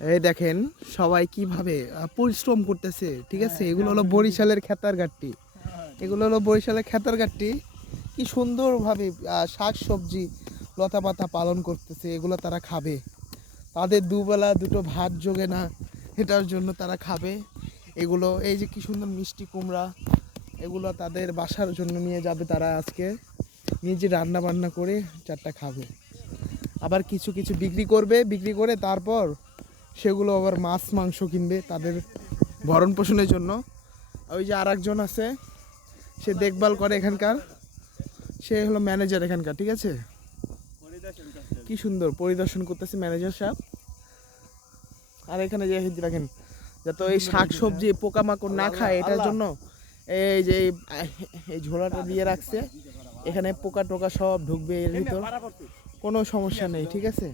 এই দেখেন সবাই কিভাবে পরিশ্রম করতেছে, ঠিক আছে। এগুলো হলো বরিশালের খেতার গাট্টি, এগুলো হলো বরিশালের খেতার গাট্টি। কি সুন্দরভাবে শাক সবজি লতা পাতা পালন করতেছে, এগুলো তারা খাবে। তাদের দুবেলা দুটো ভাত জোগে না, এটার জন্য তারা খাবে এগুলো। এই যে কি সুন্দর মিষ্টি কুমড়া, এগুলো তাদের বাসার জন্য নিয়ে যাবে তারা আজকে, নিজে রান্না বান্না করে চারটা খাবে। আবার কিছু কিছু বিক্রি করবে, বিক্রি করে তারপর সেগুলো আবার মাছ মাংস কিনবে তাদের ভরণ পোষণের জন্য। ওই যে আর একজন আছে, সে দেখভাল করে এখানকার, সে হলো ম্যানেজার এখানকার, ঠিক আছে। কি সুন্দর পরিদর্শন করতেছে ম্যানেজার সাহেব। আর এখানে যে দেখেন যাতে এই শাক সবজি পোকামাকড় না খায় এটার জন্য এই যে এই ঝোলাটা দিয়ে রাখছে, এখানে পোকা টোকা সব ঢুকবে এর ভিতর, কোনো সমস্যা নেই, ঠিক আছে।